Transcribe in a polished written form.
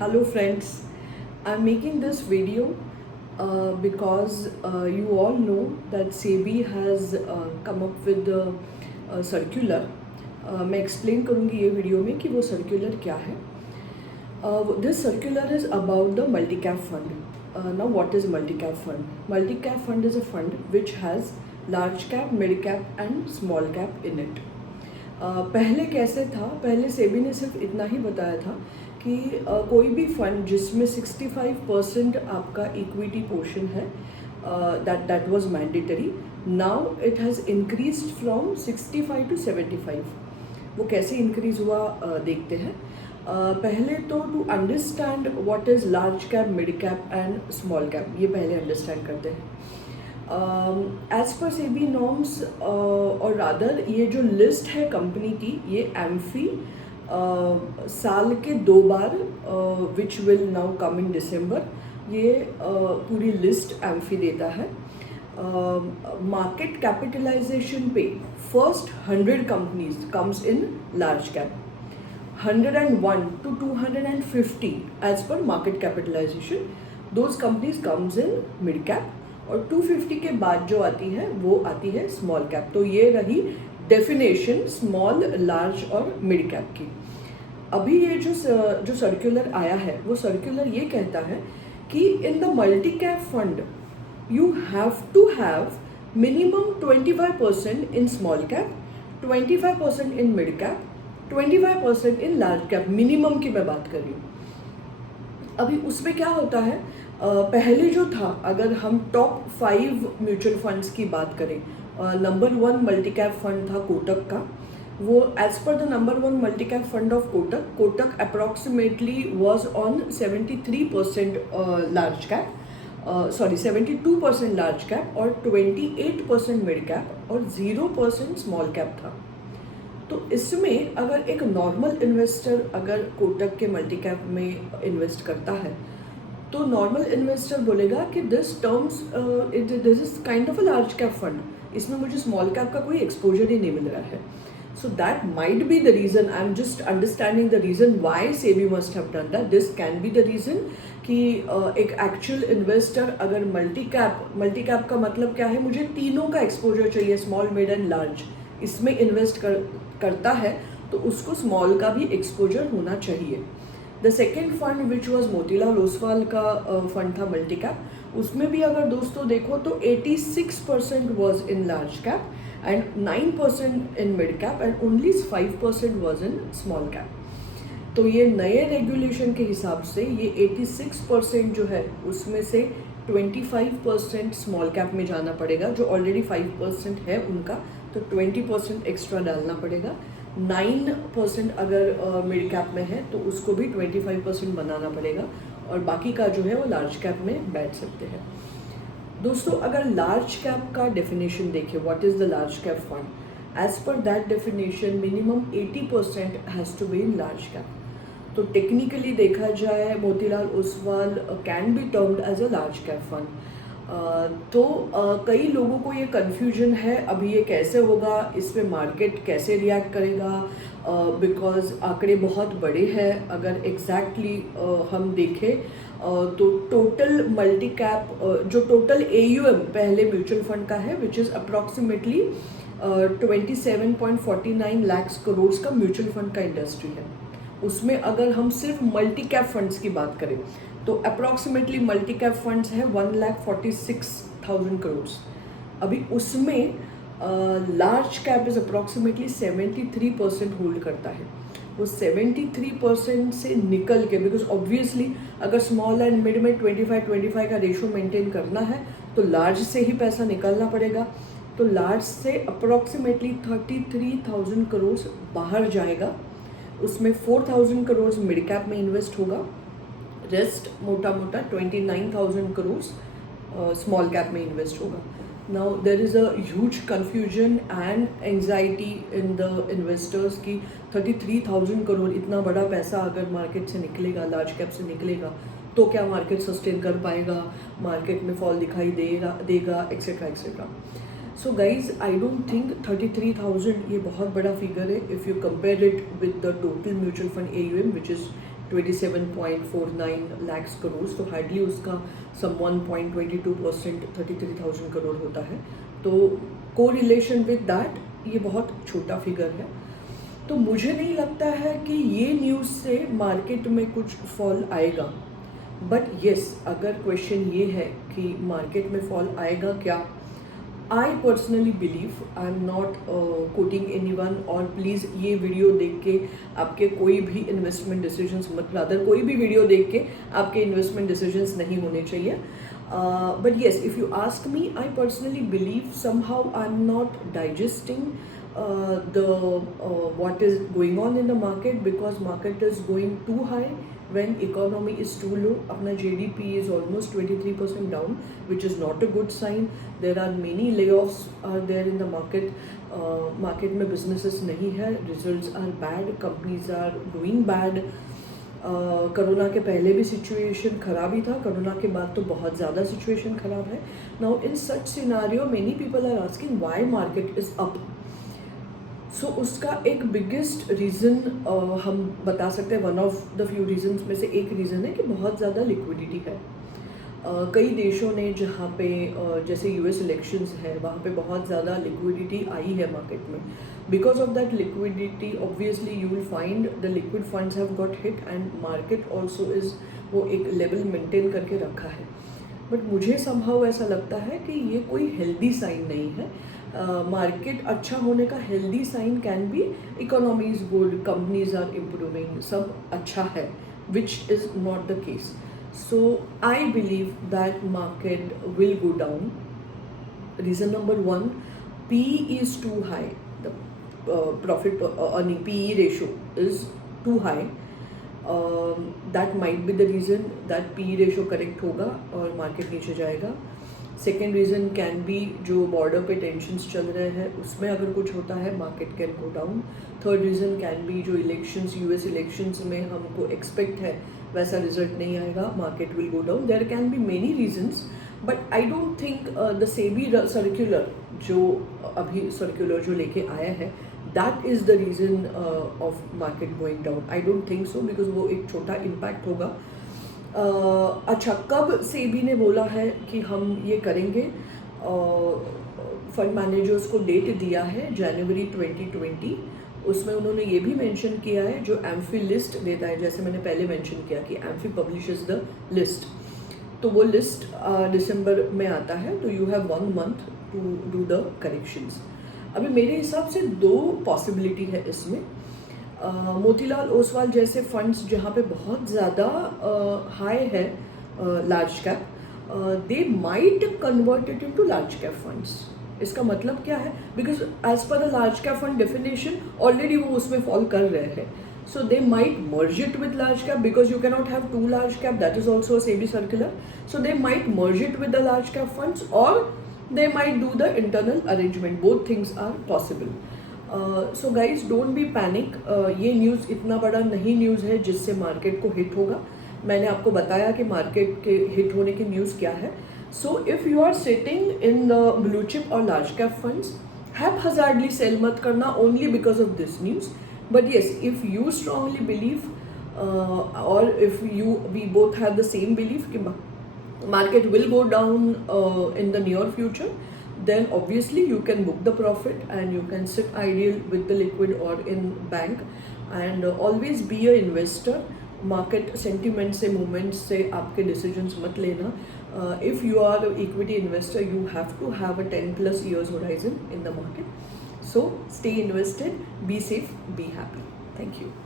Hello friends, I'm making this video because you all know that SEBI has come up with the circular. मैं explain करूँगी ये video में कि वो circular क्या है. This circular is about the multi-cap fund. Now what is multi-cap fund? Multi-cap fund is a fund which has large cap, mid cap and small cap in it. पहले कैसे था, पहले सेबी ने सिर्फ इतना ही बताया था कि कोई भी फंड जिसमें 65% आपका इक्विटी पोर्शन है, that was mandatory. Now it has increased from 65 to 75. वो कैसे इंक्रीज हुआ देखते हैं. पहले तो to understand what is large cap, mid cap and small cap, ये पहले अंडरस्टैंड करते हैं. एज पर सेबी नॉर्म्स और रादर ये जो लिस्ट है कंपनी की, ये एम्फी साल के 2 बार विच विल नाउ कम इन दिसंबर, ये पूरी लिस्ट एम्फी देता है. मार्केट कैपिटलाइजेशन पे first 100 companies comes in large cap, 101 to 250 as per market capitalisation those companies comes in mid cap, और 250 के बाद जो आती है वो आती है स्मॉल कैप. तो ये रही डेफिनेशन स्मॉल, लार्ज और मिड कैप की. अभी ये जो सर्कुलर आया है, वो सर्कुलर ये कहता है कि in the multi cap fund you have to have minimum 25% in small cap, 25% in mid cap, 25% in large cap. Minimum की मैं बात कर रही हूँ. अभी उसमें क्या होता है, पहले जो था, अगर हम टॉप 5 म्यूचुअल फंड्स की बात करें, नंबर 1 मल्टी कैप फंड था कोटक का. वो as per the number 1 multi cap fund of Kotak approximately was on 73% large cap, 72% large cap और 28% मिड कैप और 0% स्मॉल कैप था. तो इसमें अगर एक नॉर्मल इन्वेस्टर अगर कोटक के मल्टी कैप में इन्वेस्ट करता है, तो नॉर्मल इन्वेस्टर बोलेगा कि this is kind of a large cap fund, इसमें मुझे स्मॉल कैप का कोई एक्सपोजर ही नहीं मिल रहा है. So that might be the reason. I am just understanding the reason why SEBI must have done that. This can be the reason कि एक actual investor अगर मल्टी कैप का मतलब क्या है, मुझे तीनों का एक्सपोजर चाहिए, स्मॉल, मिड एंड लार्ज, इसमें इन्वेस्ट करता है, तो उसको स्मॉल का भी एक्सपोजर होना चाहिए. The second fund which was Motilal Oswal का फंड था मल्टी कैप, उसमें भी अगर दोस्तों देखो तो 86% was in large cap and 9% in mid cap and only 5% was in small cap. तो ये नए रेगुलेशन के हिसाब से ये 86% जो है उसमें से 25% स्मॉल कैप में जाना पड़ेगा. जो ऑलरेडी 5% है उनका, तो 20% एक्स्ट्रा डालना पड़ेगा. 9% अगर मिड कैप में है तो उसको भी 25% बनाना पड़ेगा, और बाकी का जो है वो लार्ज कैप में बैठ सकते हैं. दोस्तों, अगर लार्ज कैप का डेफिनेशन देखें, what is the large cap fund, as per that definition minimum 80% has to be in large cap. तो टेक्निकली देखा जाए, Motilal Oswal can be termed as a large cap fund. तो कई लोगों को ये कन्फ्यूजन है अभी ये कैसे होगा, इस पे मार्केट कैसे रिएक्ट करेगा, बिकॉज आंकड़े बहुत बड़े हैं. अगर एग्जैक्टली हम देखें तो टोटल मल्टी कैप जो टोटल AUM पहले म्यूचुअल फंड का है, which is approximately 27.49 lakh crore का म्यूचुअल फंड का इंडस्ट्री है. उसमें अगर हम सिर्फ मल्टी कैप फंड्स की बात करें तो अप्रॉक्सीमेटली मल्टी कैप फंड्स है 1,46,000 करोड़. अभी उसमें large cap is approximately 73% hold करता है. वो 73% से निकल के, बिकॉज ऑब्वियसली अगर स्मॉल एंड मिड में 25-25 का रेशो मेंटेन करना है तो लार्ज से ही पैसा निकलना पड़ेगा. तो लार्ज से अप्रॉक्सीमेटली 33,000 करोड़ बाहर जाएगा. उसमें 4,000 करोड़ मिड कैप में इन्वेस्ट होगा, रेस्ट मोटा 29,000 करोड़ स्मॉल कैप में इन्वेस्ट होगा. Now there is a huge confusion and anxiety in the investors की 33,000 करोड़ इतना बड़ा पैसा अगर मार्केट से निकलेगा, लार्ज कैप से निकलेगा, तो क्या मार्केट सस्टेन कर पाएगा, मार्केट में फॉल दिखाई देगा etcetera etcetera. So guys, I don't think 33,000 ये बहुत बड़ा फिगर है. If you compare it with the total mutual fund AUM which is 27.49 lakhs crore, तो हार्डली उसका सम 1.22% 33,000 करोड़ होता है। तो को रिलेशन विद दैट ये बहुत छोटा फिगर है। तो मुझे नहीं लगता है कि ये न्यूज़ से मार्केट में कुछ फॉल आएगा। बट येस, अगर क्वेश्चन ये है कि मार्केट में फॉल आएगा क्या, I personally believe, I am not coating any one, और प्लीज़ ये वीडियो देख के आपके कोई भी इन्वेस्टमेंट डिसीजंस मत, रादर कोई भी वीडियो देख के आपके इन्वेस्टमेंट डिसीजंस नहीं होने चाहिए। But yes, if you ask me, I personally believe somehow I am not digesting what is going on in the market, because market is going too high when economy is too low. अपना GDP is almost 23% down, which is not a good sign. There are many layoffs are there in the market. Market में businesses नहीं है, results are bad, companies are doing bad. Corona के पहले भी situation ख़राब ही था, corona के बाद तो बहुत ज़्यादा सिचुएशन ख़राब है। Now in such scenario many people are asking why market is up. So उसका एक बिगेस्ट रीज़न हम बता सकते हैं, one of the few reasons में से एक रीज़न है कि बहुत ज़्यादा लिक्विडिटी है। कई देशों ने जहाँ पे जैसे यूएस इलेक्शंस है, वहाँ पे बहुत ज़्यादा लिक्विडिटी आई है मार्केट में। Because of that liquidity obviously you will find the liquid funds have got hit and market also is, वो एक लेवल मेंटेन करके रखा है। बट मुझे संभव ऐसा लगता है कि ये कोई हेल्दी साइन नहीं है। मार्केट अच्छा होने का healthy sign can be economy is good, companies are improving, सब अच्छा है, which is not the case. So I believe that market will go down. Reason number one, P is too high, the profit earning PE ratio is too high. That might be the reason that PE ratio correct होगा और market नीचे जाएगा। Second reason can be जो border पे tensions चल रहे हैं उसमें अगर कुछ होता है, market can go down. Third reason can be जो इलेक्शंस, यूएस इलेक्शंस में हमको एक्सपेक्ट है वैसा रिजल्ट नहीं आएगा, market will go down. There can be many reasons, but I don't think the SEBI circular जो अभी सर्कुलर जो लेके आया है, that is the reason of market going down. I don't think so, because वो एक छोटा इम्पैक्ट होगा। अच्छा, कब सेबी ने बोला है कि हम ये करेंगे? फंड मैनेजर्स को डेट दिया है जनवरी 2020। उसमें उन्होंने ये भी मेंशन किया है, जो एम्फी लिस्ट देता है, जैसे मैंने पहले मेंशन किया कि एम्फी पब्लिशेस द लिस्ट, तो वो लिस्ट दिसंबर में आता है, तो you have 1 month to do the corrections. अभी मेरे हिसाब से 2 पॉसिबिलिटी है इसमें। मोतीलाल ओसवाल जैसे फंड्स जहाँ पे बहुत ज़्यादा हाई है large cap, they might convert it into large cap funds. इसका मतलब क्या है? Because as per the large cap fund definition already वो उसमें फॉल कर रहे हैं, so they might merge it with large cap, because you can not have 2 large cap, that is also a SEBI circular. So they might merge it with the large cap funds, और they might do the internal arrangement. Both things are possible. So guys, don't be panic. ये news इतना बड़ा नहीं news है जिससे market को hit होगा। मैंने आपको बताया कि मार्केट के हिट होने की न्यूज़ क्या है। So if you are sitting in the blue chip और लार्ज कैप फंड्स, हैज़ार्डली सेल मत करना only because of this news. But yes, if you strongly believe और if we both have the same belief कि market will go down in the near future, then obviously you can book the profit and you can sit ideal with the liquid or in bank, and always be a investor. Market sentiment से movement से आपके decisions मत लेना। If you are an equity investor, you have to have a 10+ years horizon in the market. So stay invested, be safe, be happy. Thank you.